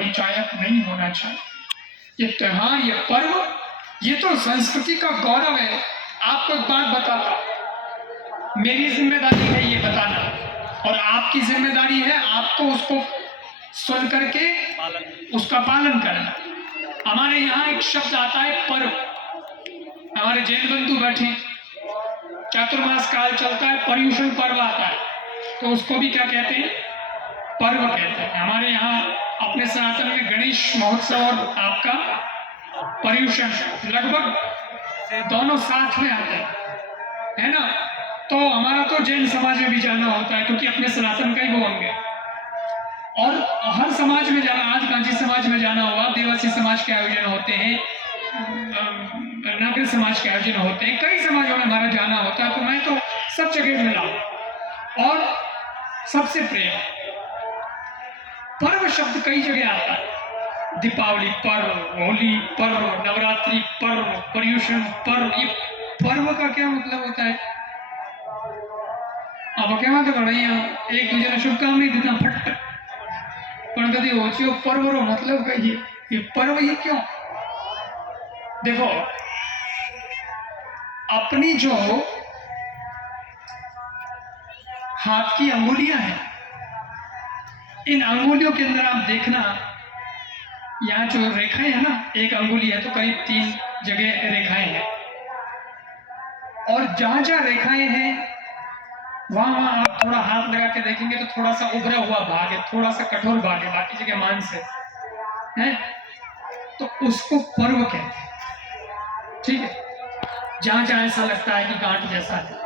परिचायक नहीं होना चाहिए। ये त्योहार, ये पर्व, ये तो संस्कृति का गौरव है। आपको एक बात बताता हूं, मेरी जिम्मेदारी है ये बताना, और आपकी जिम्मेदारी है आपको उसको सुन करके उसका पालन करना। हमारे यहाँ एक शब्द आता है पर्व। हमारे जैन बंधु बैठे, चातुर्मास काल चलता है, पर्युषण पर्व आता है, तो उसको भी क्या कहते हैं? पर्व कहते हैं। हमारे यहाँ अपने सनातन में गणेश महोत्सव और आपका पर्युषण लगभग दोनों साथ में आते हैं, है ना? तो हमारा तो जैन समाज में भी जाना होता है, क्योंकि अपने सनातन का ही वो अंग है। और हर समाज में जाना, आज कांची समाज में जाना हुआ, देवासी समाज के आयोजन होते हैं, नागरिक समाज के आयोजन होते हैं, कई समाजों में हमारा जाना होता है, तो मैं तो सब जगह मिला और सबसे प्रेम। पर्व शब्द कई जगह आता है, दीपावली पर्व, होली पर्व, नवरात्रि पर्व, पर्युषण पर्व। ये पर्व का क्या मतलब होता है? अब क्या तो बढ़िया एक दूसरे ने शुभकामनाएं देना फट पण कभी ओछो पर्व रो मतलब कहिए ये पर्व ये क्यों? देखो, अपनी जो हाथ की अंगुलियां हैं, इन अंगुलियों के अंदर आप देखना, यहाँ जो रेखाएं है ना, एक अंगुली है तो करीब 3 जगह रेखाएं हैं, और जहां जहां रेखाएं हैं वहां आप थोड़ा हाथ लगा के देखेंगे तो थोड़ा सा उभरा हुआ भाग है, थोड़ा सा कठोर भाग है, बाकी जगह मांस है, तो उसको पर्व कहते हैं। ठीक है, जहां जहां ऐसा लगता है कि गांठ जैसा है,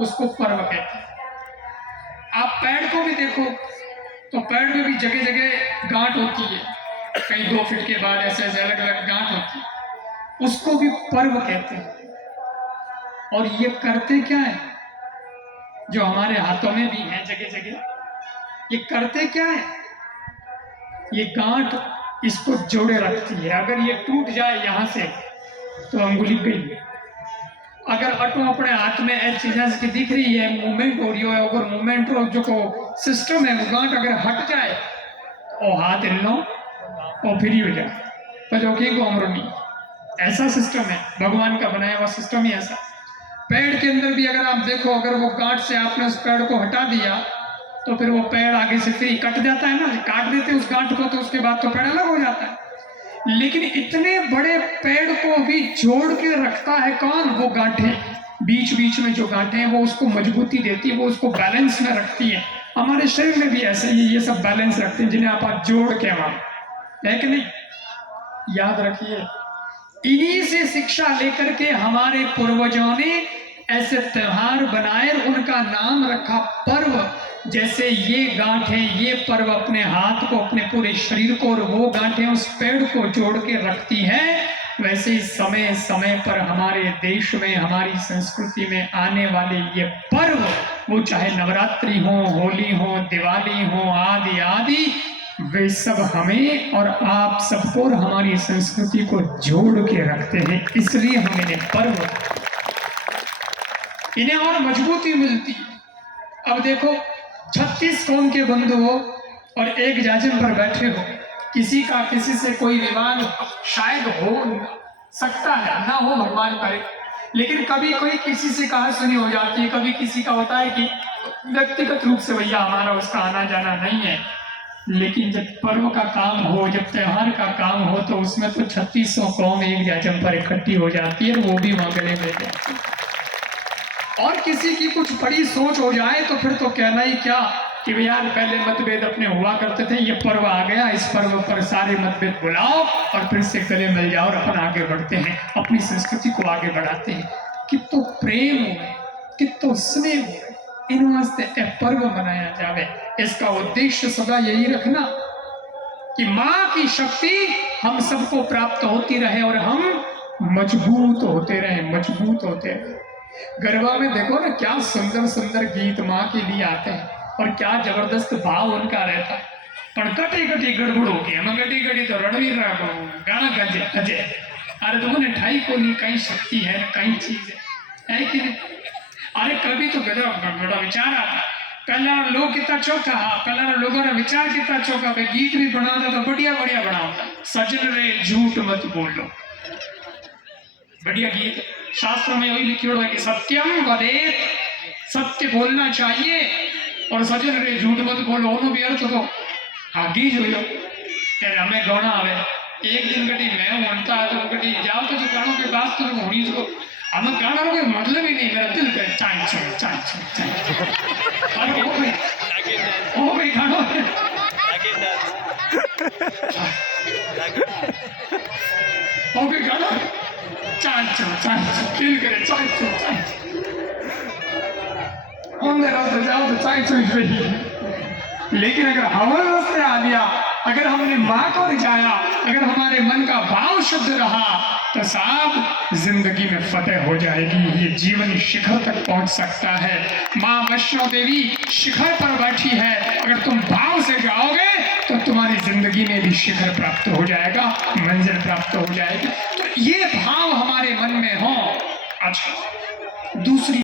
उसको पर्व कहते हैं। आप पैर को भी देखो तो पैर में भी जगह जगह गांठ होती है, कहीं 2 फीट के बाद ऐसे ऐसे अलग अलग गांठ होती है, उसको भी पर्व कहते हैं। और ये करते क्या है? जो हमारे हाथों में भी है जगह जगह, ये करते क्या है? ये गांठ इसको जोड़े रखती है। अगर ये टूट जाए यहां से तो अंगुली गई। अगर अटो अपने हाथ में ऐसी चीजें की दिख रही है, मूवमेंट हो रही है, अगर मूवमेंट रो जो को सिस्टम है, वो गांठ अगर हट जाए और हाथ हिलनो और फ्री हो जाए, तो जो कि नहीं, ऐसा सिस्टम है, भगवान का बनाया हुआ सिस्टम ही ऐसा। पेड़ के अंदर भी अगर आप देखो, अगर वो गांठ से आपने उस पेड़ को हटा दिया तो फिर वो पेड़ आगे से फ्री कट जाता है ना, काट देते उस गांठ को तो उसके बाद तो पेड़ अलग हो जाता है। लेकिन इतने बड़े पेड़ को भी जोड़ के रखता है कौन? वो गांठें, बीच बीच में जो गांठें हैं वो उसको मजबूती देती है, वो उसको बैलेंस में रखती है। हमारे शरीर में भी ऐसे ही ये सब बैलेंस रखते हैं, जिन्हें आप जोड़ के वहां, है कि नहीं? याद रखिए, इन्हीं से शिक्षा लेकर के हमारे पूर्वजों ने ऐसे त्योहार बनाए, उनका नाम रखा पर्व। जैसे ये गांठें, ये पर्व अपने हाथ को, अपने पूरे शरीर को, और वो गांठें उस पेड़ को जोड़ के रखती हैं, वैसे ही समय समय पर हमारे देश में, हमारी संस्कृति में आने वाले ये पर्व, वो चाहे नवरात्रि हो, होली हो, दिवाली हो, आदि आदि, वे सब हमें और आप सबको और हमारी संस्कृति को जोड़ के रखते हैं। इसलिए हम इन्हें पर्व, इन्हें और मजबूती मिलती है। अब देखो, 36 कौम के बंधु हो और एक जाजम पर बैठे हो, किसी का किसी से कोई विवाद शायद हो सकता है, ना हो भगवान करे, लेकिन कभी कोई किसी से कहा सुनी हो जाती है, कभी किसी का होता है कि व्यक्तिगत रूप से भैया हमारा उसका आना जाना नहीं है। लेकिन जब पर्व का काम हो, जब त्योहार का काम हो, तो उसमें तो 3600 कौम एक जाजम पर इकट्ठी हो जाती है, वो भी वहां गले मिल जाती है। और किसी की कुछ बड़ी सोच हो जाए तो फिर तो कहना ही क्या कि भैया पहले मतभेद अपने हुआ करते थे, ये पर्व आ गया, इस पर्व पर सारे मतभेद बुलाओ और फिर से गले मिल जाओ और अपन आगे बढ़ते हैं, अपनी संस्कृति को आगे बढ़ाते हैं। कितो प्रेम हुए, कितो स्नेह हुए, इन वास्ते पर्व मनाया जावे। इसका उद्देश्य सदा यही रखना कि माँ की शक्ति हम सबको प्राप्त होती रहे और हम मजबूत होते रहे, मजबूत होते रहे। गरबा में देखो ना, क्या सुंदर सुंदर गीत माँ के लिए आते हैं और क्या जबरदस्त भाव उनका रहता है। पर कटी कटी गड़बड़ हो गई, गटी गटी तो रणवीर गाना गजे अजय, अरे तुमने ठाई को नहीं, कहीं शक्ति है, कहीं चीज है कि नहीं? अरे कभी तो गदा बड़ा विचार आता, पहला लोग कितना चौका हा, पहला लोगों का विचार कितना चौका भाई गीत भी बनाता तो बढ़िया बढ़िया बनाता। सजन रे झूठ मत बोलो, बढ़िया गीत। शास्त्र में वही लिखियो है कि सत्यम वदेत, सत्य बोलना चाहिए, और सजन रे झूठ मत बोलो ओनो भी अर्थ तो आगे जो यार हमें गाना आवे एक दिन कटी मैं बनता है तो कटी जाओ तो जो गानों के बात तो होनी जो हमें गाना कोई मतलब ही नहीं, मेरा दिल करे चाय चाय चाय चाय और वो कोई गाना वो कोई गाना चाय चाय चाय दिल करे चाय चाय चाय हमने रास्ते जाओ तो चाय चाय रही। लेकिन अगर हमारे रास्ते आ गया, अगर हमने माँ को रिझाया, अगर हमारे मन का भाव शुद्ध रहा तो साहब जिंदगी में फतेह हो जाएगी, ये जीवन शिखर तक पहुंच सकता है। माँ वैष्णो देवी शिखर पर बैठी है, अगर तुम भाव से जाओगे तो तुम्हारी जिंदगी में भी शिखर प्राप्त हो जाएगा, मंजिल प्राप्त हो जाएगी। तो ये भाव हमारे मन में हो। अच्छा दूसरी